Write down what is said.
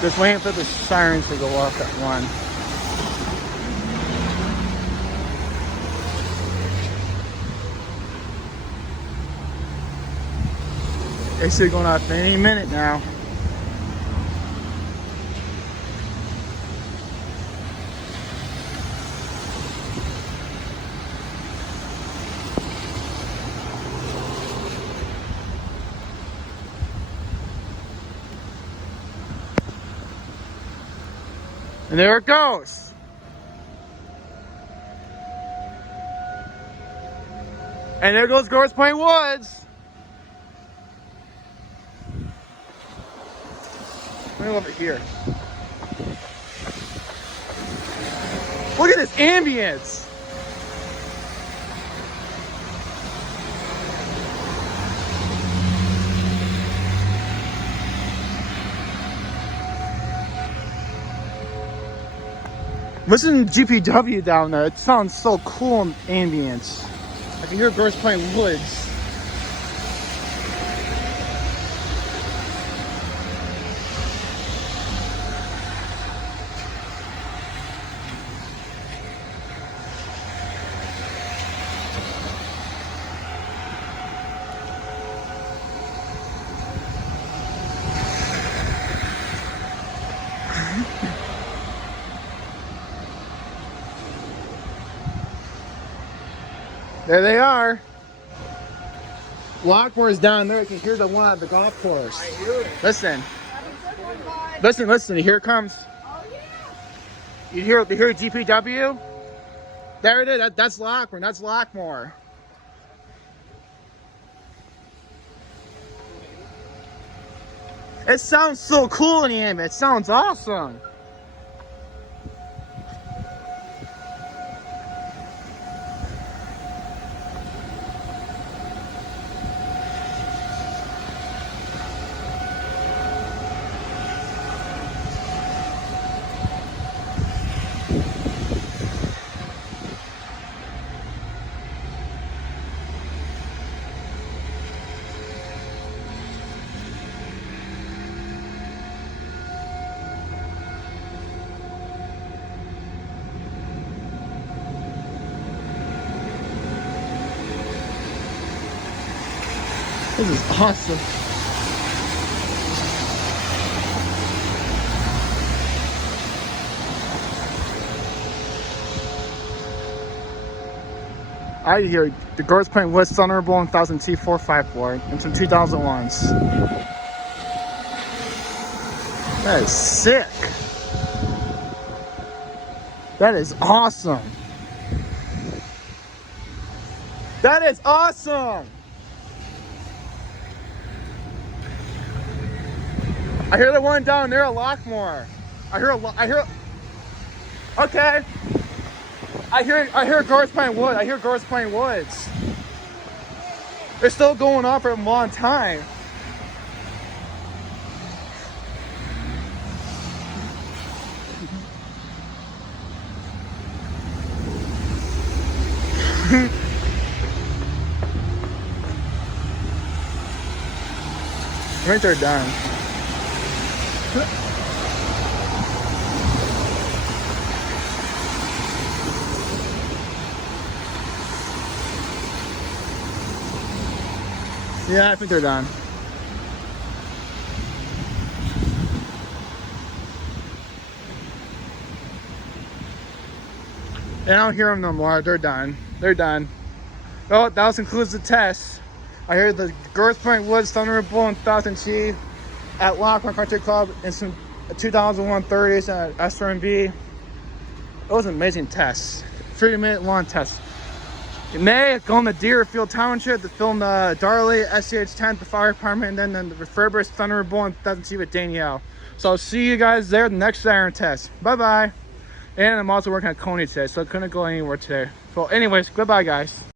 Just waiting for the sirens to go off at 1. They should be going off any minute now. And there it goes. And there goes Grosse Pointe Woods. Let me over here. Look at this ambience. Listen to GPW down there. It sounds so cool in ambience. I can hear Grosse Pointe Woods. There they are. Lochmoor is down there. You can hear the one at the golf course. I hear it. Listen. Listen. Here it comes. Oh, yeah. You hear GPW? There it is. That's Lochmoor. That's Lochmoor. It sounds so cool in the end. It sounds awesome. This is awesome. I hear the Grosse Pointe Woods Thunderbolt1000T 454 and some 2001s. That is sick. That is awesome. That is awesome. I hear the one down there at Lochmoor. Okay. I hear Grosse Pointe Woods. I hear Grosse Pointe Woods. They're still going on for a long time. I think they're done. Yeah, I think they're done. I don't hear them no more. They're done. They're done. Well, that concludes the test. I heard the Grosse Pointe Woods Thunderbolt1000T at Lochmoor Country Club and some 2001 30s at SRB. It was an amazing test. 30-minute long test. In May, going to Deerfield Township to film the Daryley STH-10, the fire department, and then the refurbished Thunderbolt1000T with Danielle. So I'll see you guys there the next Siren test. Bye-bye. And I'm also working at Coney today, so I couldn't go anywhere today. So anyways, goodbye, guys.